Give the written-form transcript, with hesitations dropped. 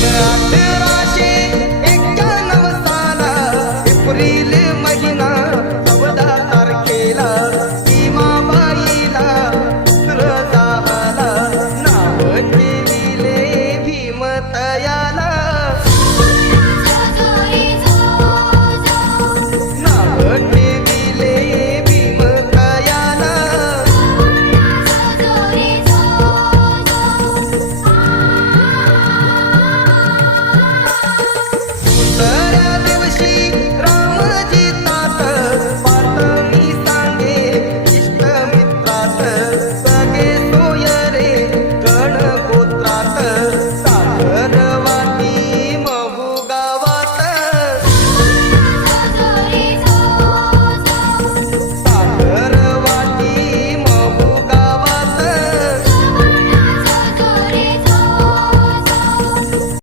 1891 साला एप्रिल महिना 14 तारखेला भीमाबाईला पुत्र झाला. नाव ठेविले भीमतयाला.